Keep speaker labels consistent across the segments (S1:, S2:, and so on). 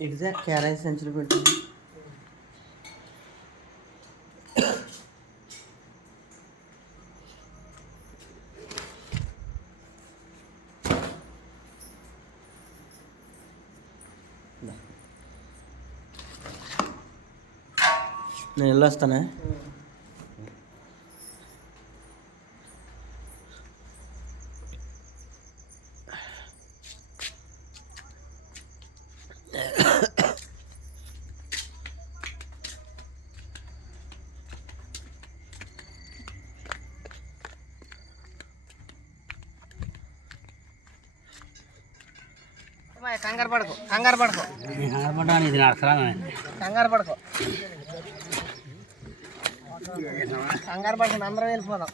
S1: ఇటుదే carriage సంచులు పెట్టింది నేను వెళ్ళొస్తానే? కంగారు పడకు కంగారు పడకు.
S2: ఇది
S1: కంగారు పడకు. కంగారు పడకుండా అందరం వెళ్ళిపోదాం.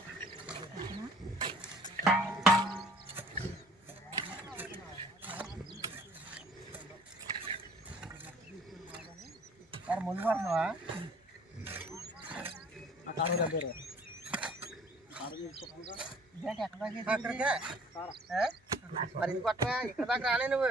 S1: సార్ ముందు పడుతున్నావా? మరి ఇంకొక ఇక్కడ దాకా రాలే నువ్వు.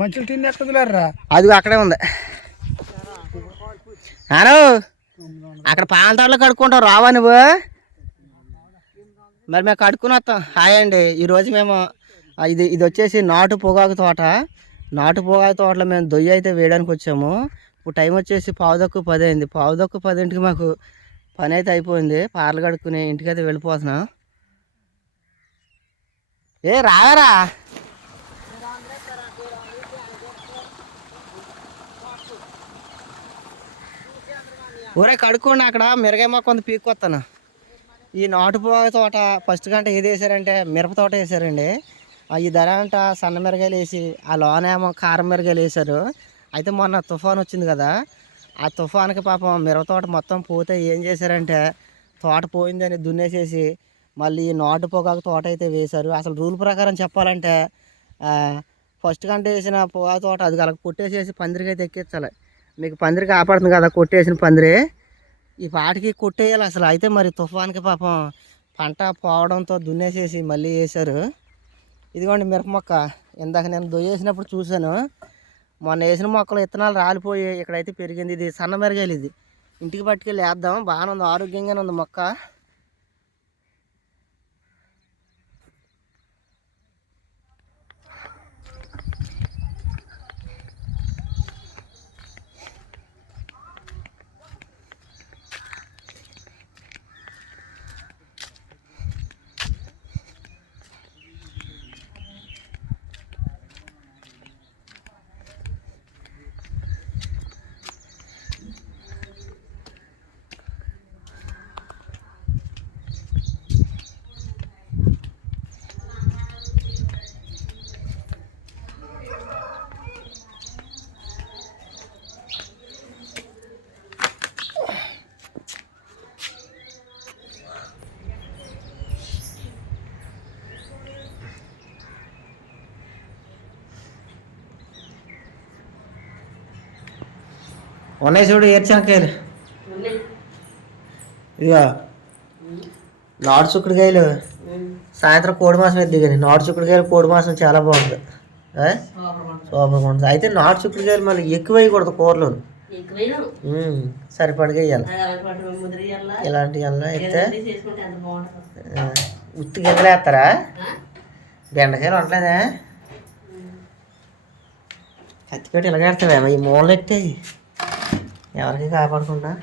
S2: మంచులు తిండి
S1: అది అక్కడే ఉంది. అను అక్కడ పాల తోటలో కడుక్కుంటావు. రావా నువ్వు? మరి మేము కడుక్కుని వస్తాం. హాయ్ అండి. ఈరోజు మేము ఇది ఇది వచ్చేసి నాటు పొగాకు తోట. నాటు పొగాకు తోటలో మేము దొయ్యి అయితే వేయడానికి వచ్చాము. ఇప్పుడు టైం వచ్చేసి పావుదక్కు పది అయింది. పావుదక్కు పదింటికి మాకు పని అయితే అయిపోయింది. పార్లు కడుక్కుని ఇంటికైతే వెళ్ళిపోతున్నాం. ఏ రాగారా ఊరే కడుక్కోండి అక్కడ మిరగాయ మొక్క ఉంది పీక్కొస్తాను ఈ నాటుపోగ తోట ఫస్ట్ గంట ఏది వేసారంటే మిరప తోట వేసారండి. ఈ ధర అంట సన్న మిరగాయలు వేసి ఆ లోనేమో కారం మిరగాయలు వేసారు అయితే మొన్న తుఫాన్ వచ్చింది కదా ఆ తుఫాన్కి పాపం మిరప తోట మొత్తం పోతే ఏం చేశారంటే తోట పోయిందని దున్నేసేసి మళ్ళీ ఈ నాటు పొగాకు తోట అయితే వేశారు. అసలు రూల్ ప్రకారం చెప్పాలంటే ఫస్ట్ కంటే వేసిన పొగాకు తోట అది అలా కొట్టేసేసి పందిరికైతే ఎక్కించాలి. మీకు పందిరి కాపాడుతుంది కదా కొట్టేసిన పందిరి. ఈ పాటికి కొట్టేయాలి అసలు. అయితే మరి తుఫాన్కి పాపం పంట పోవడంతో దున్నేసేసి మళ్ళీ వేశారు. ఇదిగోండి మిరప మొక్క. ఇందాక నేను దొయ్యేసినప్పుడు చూశాను. మొన్న వేసిన మొక్కలు విత్తనాలు రాలిపోయి ఇక్కడైతే పెరిగింది. ఇది సన్న మెరగాయలు ఇది. ఇంటికి పట్టుకెళ్ళి వేద్దాం. బాగానే ఉంది. ఆరోగ్యంగానే ఉంది మొక్క. ఉన్నాయి చూడు ఏర్చనకాయలు ఇదిగో. నాటు చుక్కుడుకాయలు. సాయంత్రం కోడి మాసం ఎద్దు కానీ నాటు చుక్కుడుకాయలు కోడి మాసం చాలా బాగుంటుంది ఏ? సూపర్గా ఉంటుంది అయితే నాటు చుక్కుడుకాయలు మళ్ళీ ఎక్కువ వేయకూడదు కూరలో సరిపడగా వేయాలి. ఇలాంటి అలా అయితే ఉత్తి గింజలు వేస్తారా? బెండకాయలు ఉండలేదా కత్తిపెట్టి ఇలాగ వేస్తావేమో ఈ మూలలు ఎట్టాయి? ఎవరికి కాపాడకుండా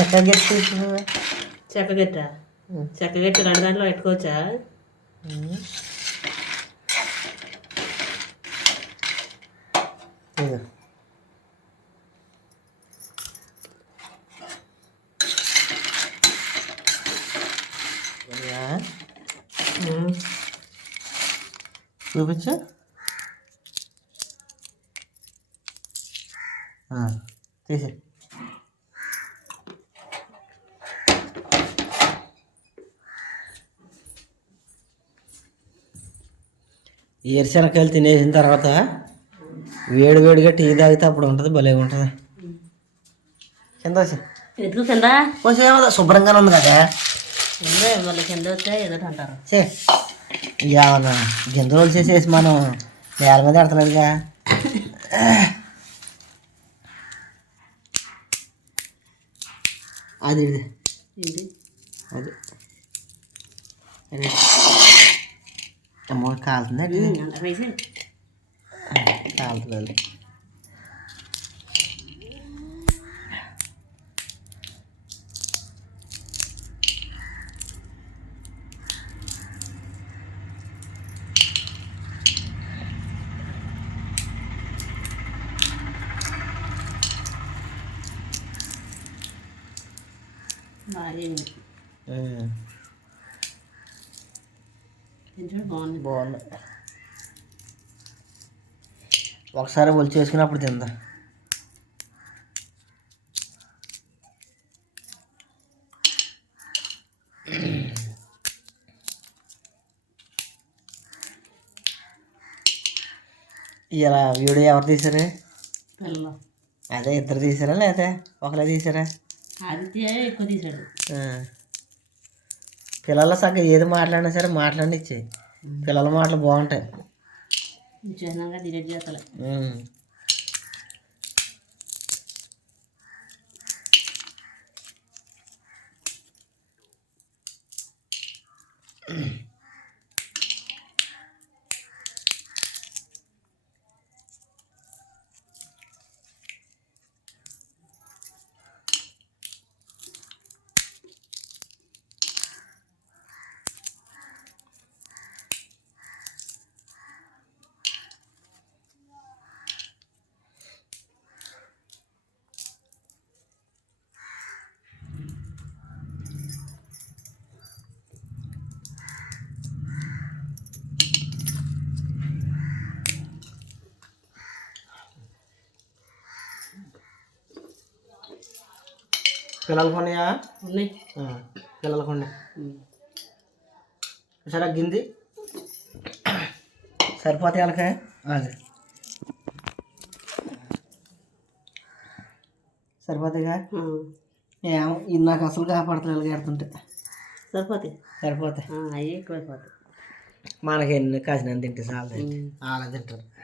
S1: చక్కగా గెట్టి?
S3: చెక్కగట్ట చెక్కగట్ట రెండు దాంట్లో పెట్టుకోవచ్చా.
S1: చూపించు. తీసే ఏరుశనకాయలు తినేసిన తర్వాత వేడి వేడిగా టీ తాగితే అప్పుడు ఉంటుంది భలే ఉంటుంది. కింద
S3: ఎందుకు కింద?
S1: కొంచెం ఏమో శుభ్రంగానే ఉంది కదా.
S3: మళ్ళీ కింద వస్తే ఏదో అంటారు.
S1: చే ఏమన్నా గింజలు చేసేసి మనం నేల మీద పెడతలేదుగా. అది అది. అది. అమ్మో కాలుతుంది అది
S3: అంత వేసి
S1: కాలుతుంది అది
S3: బాగా
S1: ఉమ్,
S3: చూడు బాగుంది.
S1: బాగుంది. ఒకసారి ఒలి చేసుకున్నప్పుడు తిందా. ఇలా వీడియో ఎవరు తీసారు
S3: పిల్లలు.
S1: అదే ఇద్దరు తీసారా లేదా ఒకరే తీసారా
S3: ఆదిత్య ఎక్కువ తీసాడు.
S1: పిల్లల సగం ఏది మాట్లాడినా సరే మాట్లాడిచ్చి పిల్లల మాటలు బాగుంటాయి
S3: డిలీట్ చేస్తలే
S1: ఉమ్. పిల్లలు కొన్నాయా
S3: ఉన్నాయి.
S1: పిల్లలు కొన్నాయి సరే గింది. సరిపోతాయి వాళ్ళకి? అది. సరిపోతాయిగా? ఏమో ఇది నాకు అసలు కాపాడుతుంది కడుతుంటే.
S3: సరిపోతాయి.
S1: సరిపోతాయి.
S3: అవి ఎక్కువైపోతాయి.
S1: మనకి ఎన్ని కాసినంత తింటే చాలు అలా తింటారు.